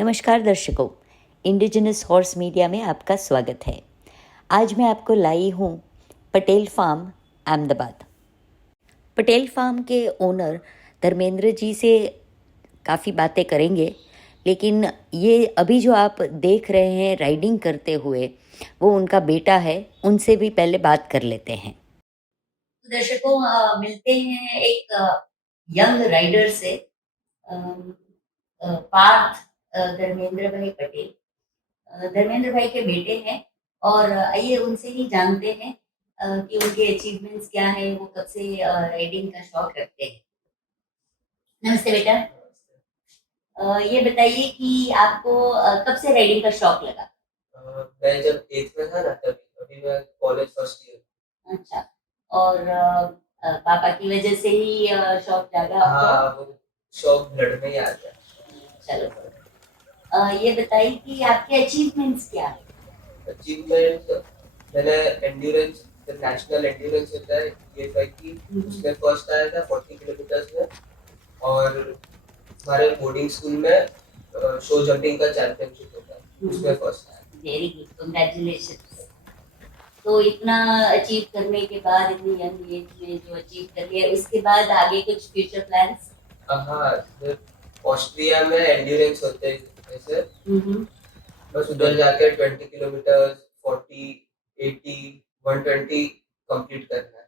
नमस्कार दर्शकों, indigenous horse media में आपका स्वागत है। आज मैं आपको लाई हूँ पटेल फार्म अहमदाबाद। पटेल फार्म के ओनर धर्मेंद्र जी से काफ़ी बातें करेंगे, लेकिन ये अभी जो आप देख रहे हैं राइडिंग करते हुए, वो उनका बेटा है। उनसे भी पहले बात कर लेते हैं। दर्शकों, मिलते हैं एक यंग राइडर से, पार्थ धर्मेंद्र भाई पटेल। धर्मेंद्र भाई के बेटे हैं और आइए उनसे ही जानते हैं कि उनके अचीवमेंट्स क्या है, वो कब से राइडिंग का शौक रखते हैं। नमस्ते बेटा। ये बताइए कि आपको कब से राइडिंग का शौक लगा? मैं जब 8th में था ना तभी, अभी मैं कॉलेज फर्स्ट ईयर। अच्छा। और पापा की वजह से ही शौक जागा आपको? हाँ, वो शौक ब्लड में ही आ गया। चलो, ये बताइए कि आपके अचीवमेंट्स क्या है? अचीवमेंट, मैंने एंड्योरेंस, नेशनल एंड्योरेंस होता है ये की, उसमें फर्स्ट आया था 40 किलोमीटर्स में। और हमारे बोर्डिंग स्कूल में शो जंपिंग का चैंपियनशिप होता है, उसमें फर्स्ट आया। Very good, congratulation. तो इतना अचीव करने के बाद, इतनी यंग एज में जो अचीव कर लिया, उसके बाद आगे कुछ फ्यूचर प्लान्स? हाँ, ऑस्ट्रिया में एंड्योरेंस होते हैं जैसे, बस उधर जाके 20 किलोमीटर 40, 80, 120 कंप्लीट करना है।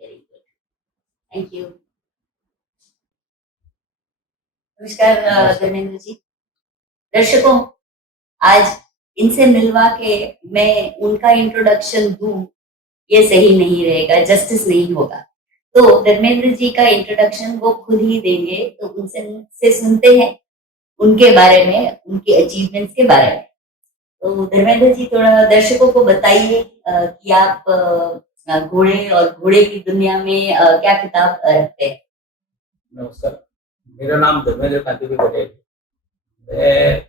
Very good, thank you. नमस्कार धर्मेंद्र जी। दर्शकों, आज इनसे मिलवा के मैं उनका इंट्रोडक्शन दूं, ये सही नहीं रहेगा, जस्टिस नहीं होगा। तो धर्मेंद्र जी का इंट्रोडक्शन वो खुद ही देंगे, तो उनसे सुनते हैं उनके बारे में, उनके अचीवमेंट्स के बारे में। तो धर्मेंद्र जी, थोड़ा दर्शकों को बताइए कि आप घोड़े और घोड़े की दुनिया में क्या किताब रखते हैं? नमस्कार, मेरा नाम धर्मेंद्र कांति पटेल। मैं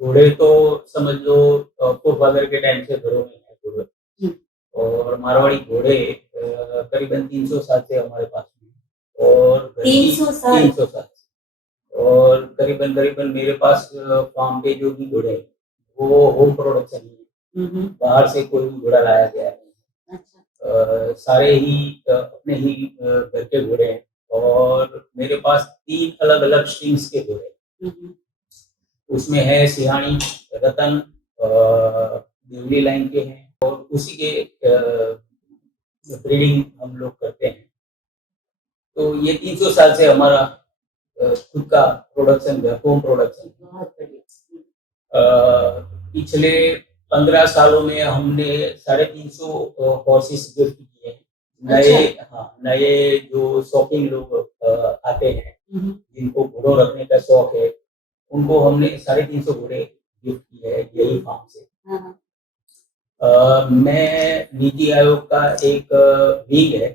घोड़े तो समझ लो फादर के टाइम से घरों में है घोड़े, और मारवाड़ी घोड़े करीबन 300 साल से हमारे पास में, और 300 साल और करीबन करीबन मेरे पास फार्म पे जो भी घोड़े हैं वो होम प्रोडक्शन है, बाहर से कोई भी घोड़ा लाया गया नहीं। अच्छा। सारे ही अपने ही घर के घोड़े हैं, और मेरे पास 3 अलग अलग स्ट्रीम्स के घोड़े हैं। उसमें है सिहानी, रतन, देवली लाइन के हैं, और उसी के ब्रीडिंग हम लोग करते हैं। तो ये 300 साल से हमारा खुद का प्रोडक्शन है, होम प्रोडक्शन। पिछले 15 सालों में हमने 350 हॉर्सेस गिफ्ट किए हैं। नए, हाँ, नए जो शौकीन लोग आते हैं, जिनको घोड़ों रखने का शौक है, उनको हमने 350 घोड़े गिफ्ट किए हैं यही फार्म से। मैं नीति आयोग का एक विंग है,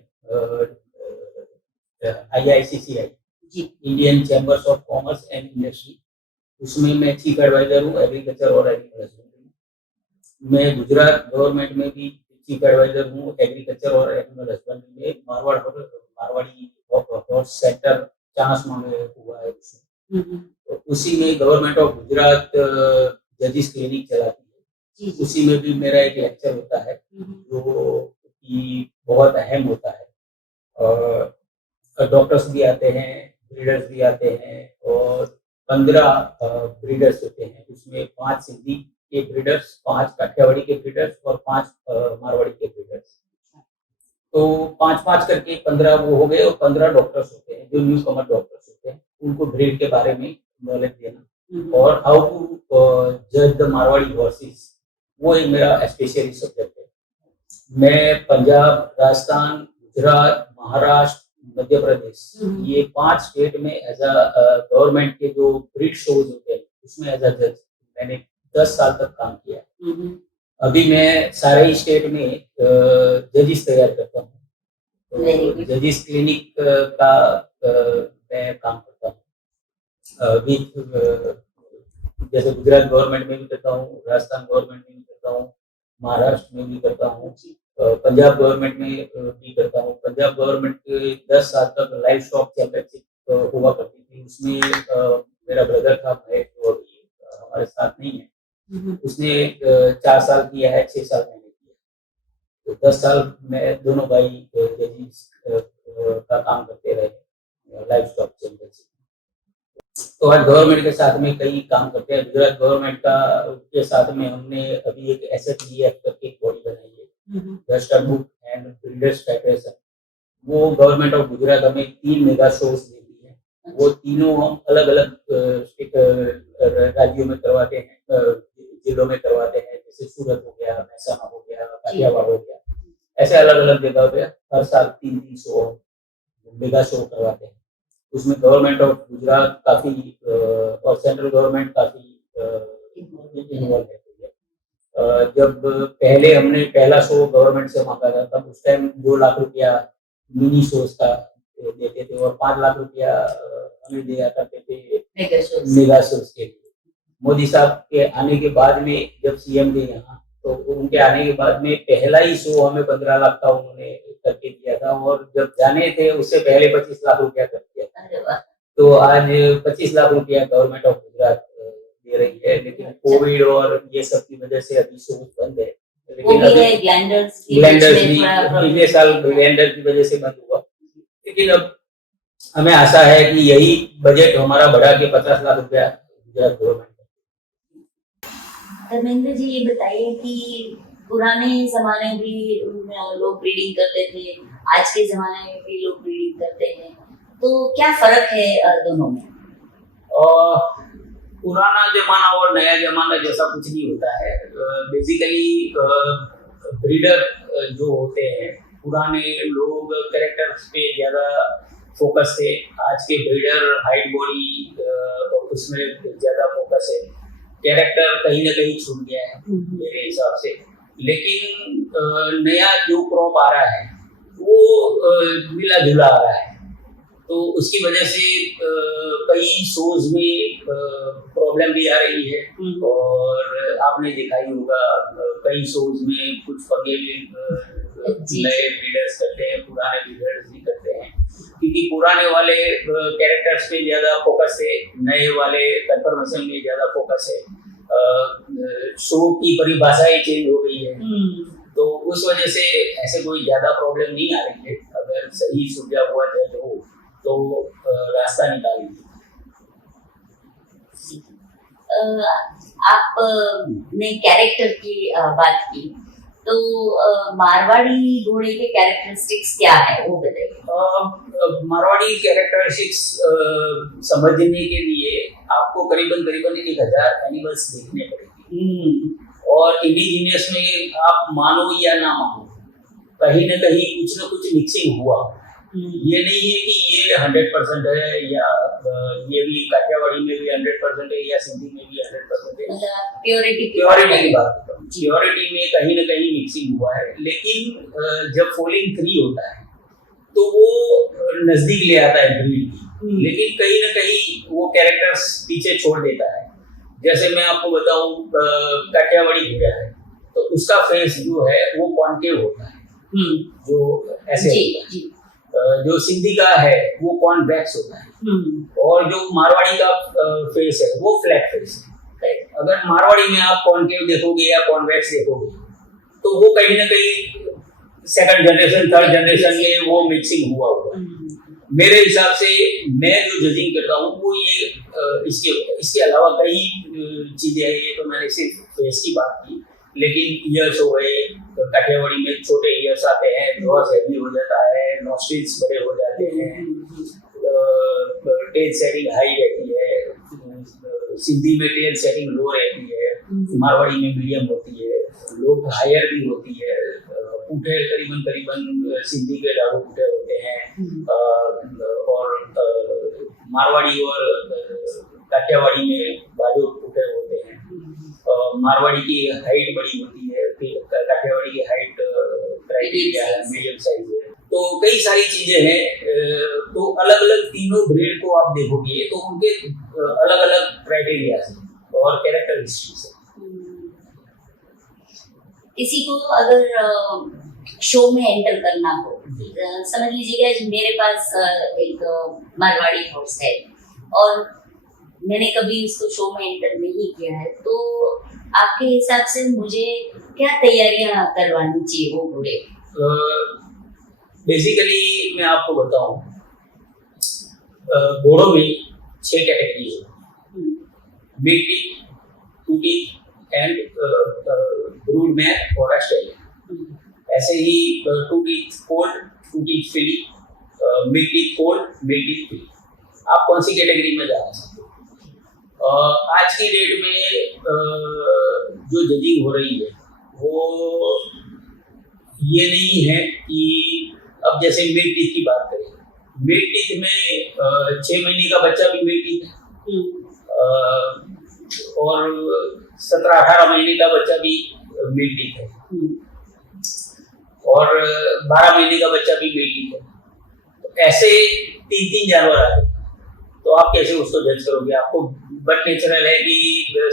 IICCI, Indian chambers of commerce and industry, उसमें मैं चीफ एडवाइजर हूँ एग्रीकल्चर और एनिमल हस्बेंड्री। मैं गुजरात गवर्नमेंट में भी चीफ एडवाइजर हूँ एग्रीकल्चर और एनिमल हस्बेंड्री में। मारवाड़ी हॉर्स सेंटर चाणस्मा में हुआ है उसमें। तो उसी में गवर्नमेंट ऑफ गुजरात जजिस क्लिनिक चलाती है, उसी में भी मेरा एक लेक्चर होता है जो कि बहुत अहम होता है। और डॉक्टर्स भी आते हैं, ब्रीडर्स भी आते हैं, और 15 ब्रीडर्स होते हैं। उसमें 5 सिंधी के ब्रीडर्स, 5 काठियावाड़ी के ब्रीडर्स और 5 मारवाड़ी के ब्रीडर्स। तो 5-5 करके 15 वो हो गए, और 15 डॉक्टर्स होते हैं जो न्यू कमर डॉक्टर्स होते हैं, उनको ब्रीड के बारे में नॉलेज देना और हाउ टू जज द मारवाड़ी हॉर्सेस, वो एक मेरा स्पेशली सब्जेक्ट है। मैं पंजाब, राजस्थान, गुजरात, महाराष्ट्र, मध्य प्रदेश, ये 5 स्टेट में एज अ गवर्नमेंट के जो ब्रीड शोज होते हैं उसमें एज अ जज मैंने 10 साल तक काम किया। अभी मैं सारे ही स्टेट में जजिस तैयार करता हूँ, तो जजिस क्लिनिक का मैं काम करता हूँ। जैसे गुजरात गवर्नमेंट में भी करता हूँ, राजस्थान गवर्नमेंट में भी करता हूँ, महाराष्ट्र में भी करता हूँ, पंजाब गवर्नमेंट में भी करता हूँ। पंजाब गवर्नमेंट के 10 साल तक लाइव स्टॉक चैंपियनशिप हुआ करती थी, उसमें मेरा ब्रदर था महेश, जो अभी हमारे साथ नहीं है, उसने 4 साल किया है, 6 साल मैंने किया, तो 10 साल में दोनों भाई जजीज का काम करते रहे, लाइफ स्टॉक चेंबर से। तो आज गवर्नमेंट के साथ में कई काम करते हैं। गुजरात गवर्नमेंट का के साथ में हमने अभी एक SFGF करके एक बॉडी बनाई है, registered book and builders federation. वो गवर्नमेंट ऑफ गुजरात हमें 3 मेगा शोज देती है, वो तीनों हम अलग अलग राज्यों में करवाते हैं, जिलों में करवाते हैं, जैसे सूरत हो गया, महसाना हो गया, काठियावाड़ हो गया, ऐसे अलग अलग जगह पे हर साल 3-3 शो मेगा शो करवाते हैं। उसमें गवर्नमेंट ऑफ गुजरात काफी और सेंट्रल गवर्नमेंट काफी इन्वॉल्व है। जब पहले हमने पहला शो गवर्नमेंट से मांगा था, तब उस टाइम 2 लाख रुपया मिनी शोज का देते थे और 5 लाख रुपया हमें दिया करते थे मेगा शोज के लिए। मोदी साहब के आने के बाद में जब CM थे यहाँ, तो उनके आने के बाद में पहला ही शो हमें 15 लाख का उन्होंने करके दिया था, और जब जाने थे उससे पहले 25 लाख रुपया कर दिया था। तो आज 25 लाख रुपया गवर्नमेंट ऑफ गुजरात दे रही है, लेकिन कोविड और ये सब की वजह से अभी शो बंद है। लेकिन अभी ग्लैंडर्स भी पिछले साल ग्लैंडर की वजज से बंद हुआ, लेकिन अब हमें आशा है कि यही बजट हमारा बढ़ा के 50 लाख रुपया गुजरात गवर्नमेंट। धर्मेंद्र जी, ये बताइए कि पुराने जमाने में भी लोग ब्रीडिंग करते थे, आज के जमाने में भी लोग ब्रीडिंग करते हैं, तो क्या फर्क है दोनों में? पुराना जमाना और नया जमाना जैसा कुछ नहीं होता है। बेसिकली ब्रीडर जो होते हैं, पुराने लोग कैरेक्टर्स पे ज्यादा फोकस थे, आज के ब्रीडर हाइट बॉडी उसमें ज्यादा फोकस है। कैरेक्टर कहीं ना कहीं छूट गया है मेरे हिसाब से। लेकिन नया जो क्रॉप आ रहा है वो मिला जुला आ रहा है, तो उसकी वजह से कई शोज में प्रॉब्लम भी आ रही है, और आपने देखा ही होगा कई शोज में कुछ पंगे भी नए ब्रीडर्स करते हैं, पुराने ब्रीडर्स भी करते हैं, क्योंकि पुराने वाले कैरेक्टर्स पे ज्यादा फोकस है, नए वाले कंफर्मेशन में ज्यादा फोकस है। शो की परिभाषाएं चेंज हो गई है, तो उस वजह से ऐसे कोई ज्यादा प्रॉब्लम नहीं आ रही है। अगर सही सुलझा हुआ जज हो तो रास्ता निकालेंगे। आपने कैरेक्टर की बात की, तो मारवाड़ी घोड़े के कैरेक्टरिस्टिक्स क्या है वो बताइए। मारवाड़ी कैरेक्टरिस्टिक्स समझने के लिए आपको करीबन 1000 एनिमल्स देखने पड़ेंगे, और इंडिजिनियस में आप मानो या ना मानो कहीं न कहीं कुछ न कुछ मिक्सिंग हुआ। ये नहीं है कि ये 100% है, या ये भी काठियावाड़ी में भी 100% है, या सिंधी में भी 100% है। प्योरिटी की बात करता हूँ, प्योरिटी में कहीं न कहीं मिक्सिंग हुआ है। लेकिन जब फोलिंग 3 होता है तो वो नजदीक ले आता है ब्रीड की, लेकिन कहीं न कहीं वो कैरेक्टर्स पीछे छोड़ देता है। जैसे मैं आपको बताऊं, काठियावाड़ी घोड़ा है तो उसका फेस जो है वो कॉन्केव होता है, जो ऐसे होता है। जो सिंधी का है वो कॉन्वेक्स होता है, और जो मारवाड़ी का फेस है वो फ्लैट फेस है। अगर मारवाड़ी में आप कॉन्केव देखोगे या कॉन्वेक्स देखोगे तो वो कहीं ना कहीं सेकंड जनरेशन थर्ड जनरेशन में वो मिक्सिंग हुआ हुआ। मेरे हिसाब से मैं जो जजिंग करता हूँ वो ये इसके अलावा कई चीजें हैं। ये तो मैंने सिर्फ फेस की बात की, लेकिन ईयर्स हो गए, काठियावाड़ी में छोटे ईयर्स आते हैं, नोज हैवी हो जाता है, नॉस्ट्रिल्स बड़े हो जाते हैं, टेल सेटिंग हाई रहती है, सिंधी में टेल सेटिंग लो रहती है, मारवाड़ी में मीडियम होती है, लोग हायर भी होती है, पूठे करीबन सिंधी के लागू पूठे होते हैं, और मारवाड़ी और काठियावाड़ी में बाजू पूठे होते हैं। मारवाड़ी की हाइट बड़ी होती है, काठियावाड़ी की हाइट क्राइटेरिया है मीडियम साइज है। तो कई सारी चीजें हैं, तो अलग अलग तीनों ब्रीड को आप देखोगे तो उनके अलग अलग क्राइटेरिया है और कैरेक्टर हिस्ट्री है। किसी को अगर शो में एंटर करना हो, समझ लीजिएगा मेरे पास एक मारवाड़ी हाउस है और मैंने कभी उसको शो में एंटर नहीं किया है, तो आपके हिसाब से मुझे क्या तैयारियां करवानी चाहिए वो घोड़े? बेसिकली मैं आपको बताऊं, घोड़ों में 6 कैटेगरी है: big teeth, two teeth and brood mare और ऑस्ट्रेलियन। ऐसे ही two teeth colt, two teeth filly, mid teeth colt, mid teeth filly. आप कौन सी कैटेगरी में जाना चाहते हो? आज की डेट में जो जजिंग हो रही है वो ये नहीं है कि अब जैसे मिड टीथ की बात करें, मिड टीथ में 6 महीने का बच्चा भी मिड टीथ है, और 17-18 महीने का बच्चा भी मिड टीथ है, और 12 महीने का बच्चा भी मिड टीथ है। तो ऐसे 3 जानवर आ गए, तो आप कैसे उसको जज करोगे? आपको बट नेचुरल है कि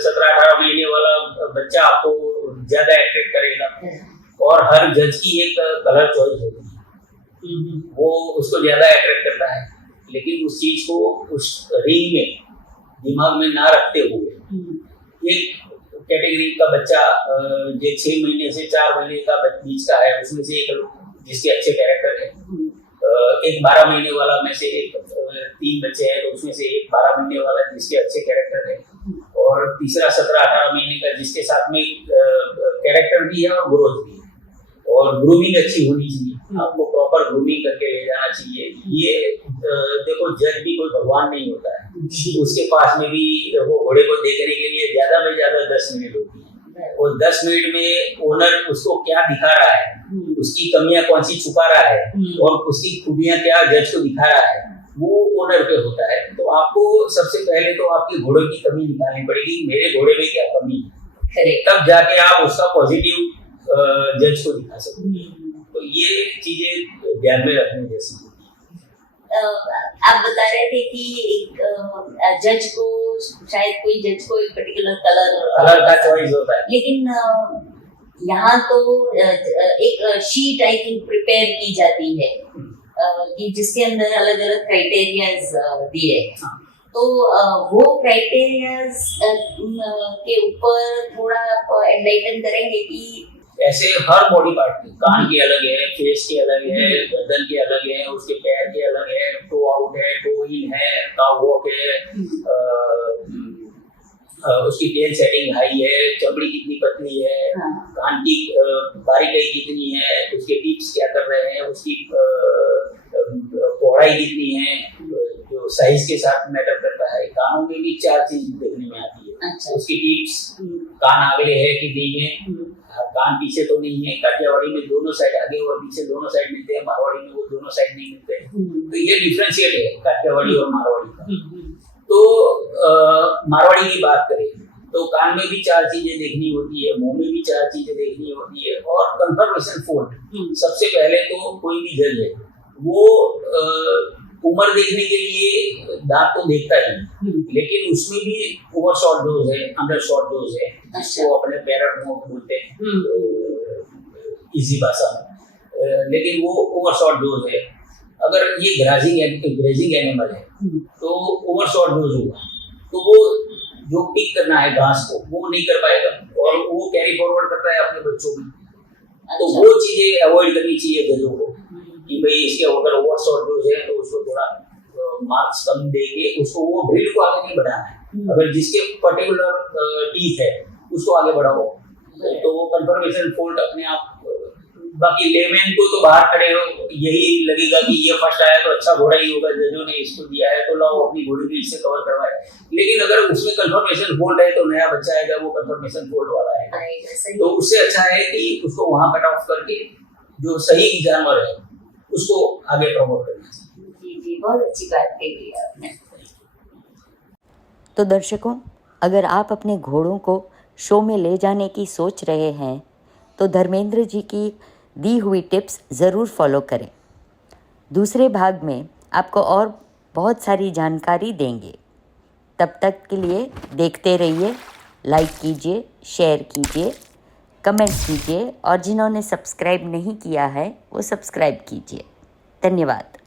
17-18 महीने वाला बच्चा आपको ज्यादा अट्रैक्ट करेगा, और हर जज की एक कलर चॉइस होती है, वो उसको ज्यादा अट्रैक्ट करता है। लेकिन उस चीज को उस रिंग में दिमाग में ना रखते हुए एक कैटेगरी का बच्चा जो 6 महीने से 4 महीने का बीच का है, उसमें से एक जिसके अच्छे कैरेक्टर है, एक 12 महीने वाला में से एक 3 बच्चे हैं, तो उसमें से एक 12 महीने वाला जिसके अच्छे कैरेक्टर है, और तीसरा 17-18 महीने का जिसके साथ में कैरेक्टर भी है और ग्रोथ भी है, और ग्रूमिंग अच्छी होनी चाहिए। आपको प्रॉपर ग्रूमिंग करके ले जाना चाहिए। ये देखो, जज भी कोई भगवान नहीं होता है, उसके पास में भी वो घोड़े को देखने के लिए ज्यादा में ज्यादा 10 मिनट होती है, और 10 मिनट में ओनर उसको क्या दिखा रहा है, उसकी कमियां कौन सी छुपा रहा है, और उसकी खूबियां क्या जज को दिखा रहा है, वो ओनर पे होता है। तो आपको सबसे पहले तो आपके घोड़े की कमी निकालनी पड़ेगी, मेरे घोड़े में क्या कमी है, तब जाके आप उसका पॉजिटिव जज को दिखा सकते हैं। तो ये चीजें ध्यान में रखने जैसी। आप बता रहे थे कि एक जज को, शायद कोई जज को एक पर्टिकुलर कलर का चॉइस होता है, लेकिन यहाँ तो एक शीट आई थिंक प्रिपेयर की जाती है कि जिसके अंदर अलग अलग क्राइटेरियाज दिए, तो वो क्राइटेरियाज के ऊपर थोड़ा आप एनलाइटन करेंगे कि ऐसे हर बॉडी पार्ट के, कान के अलग है, फेस के अलग है, गर्दन के अलग है, उसके पैर के अलग है, टो आउट है, टो इन है, काउ वॉक है, उसकी टेल सेटिंग हाई है, चमड़ी कितनी पतली है, कान की बारीकाई कितनी है, उसके टिप्स क्या कर रहे हैं, उसकी पौड़ाई कितनी है, जो साइज के साथ मैटर करता है। कानों में भी 4 चीज देखने में आती है। अच्छा। उसकी टिप्स, कान आगे है कि नहीं है, कान पीछे तो नहीं है। काठियावाड़ी में दोनों साइड आगे और पीछे दोनों साइड मिलते हैं, मारवाड़ी में वो दोनों साइड नहीं मिलते हैं। तो ये डिफरेंशिएट है काठियावाड़ी और मारवाड़ी का। तो मारवाड़ी की बात करें तो कान में भी 4 चीजें देखनी होती है, मुंह में भी 4 चीजें देखनी होती है, और कंफर्मेशन फोल्ड। सबसे पहले तो कोई भी जज है वो उम्र देखने के लिए दांत तो देखता ही, लेकिन उसमें भी ओवर शॉर्ट डोज है, अंडर शॉर्ट डोज है, जिसको अपने पैरट मोड बोलते हैं इजी भाषा में, लेकिन वो ओवर शॉर्ट डोज है। अगर ये ग्रेजिंग एनिमल है तो ओवर शॉर्ट डोज होगा, तो वो जो पिक करना है घास को वो नहीं कर पाएगा, और वो कैरी फॉरवर्ड करता है अपने बच्चों में। तो वो चीजें अवॉइड करनी चाहिए जजों को कि भाई इसके अगर ओवर शॉर्ट डोज है तो उसको थोड़ा मार्क्स कम देके उसको वो ब्रीड को आगे नहीं बढ़ाना है। अगर जिसके पर्टिकुलर टीथ है उसको आगे बढ़ाओ, तो वो कंफर्मेशन फोल्ड अपने आप। बाकी लेमैन को तो बाहर खड़े हो यही लगेगा कि ये फर्स्ट आया तो अच्छा घोड़ा ही होगा, जजों ने इसको दिया है तो लाओ अपनी घोड़ी भी इससे कवर करवाए। लेकिन अगर उसमें कंफर्मेशन फोल्ड है तो नया बच्चा आएगा वो कंफर्मेशन फोल्ड वाला है, तो उससे अच्छा है कि उसको वहां कट ऑफ करके जो सही जानवर है उसको आगे प्रमोट करना चाहिए। जी, बहुत अच्छी बात कही आपने। तो दर्शकों, अगर आप अपने घोड़ों को शो में ले जाने की सोच रहे हैं तो धर्मेंद्र जी की दी हुई टिप्स ज़रूर फॉलो करें। दूसरे भाग में आपको और बहुत सारी जानकारी देंगे। तब तक के लिए देखते रहिए, लाइक कीजिए, शेयर कीजिए, कमेंट कीजिए, और जिन्होंने सब्सक्राइब नहीं किया है वो सब्सक्राइब कीजिए। धन्यवाद।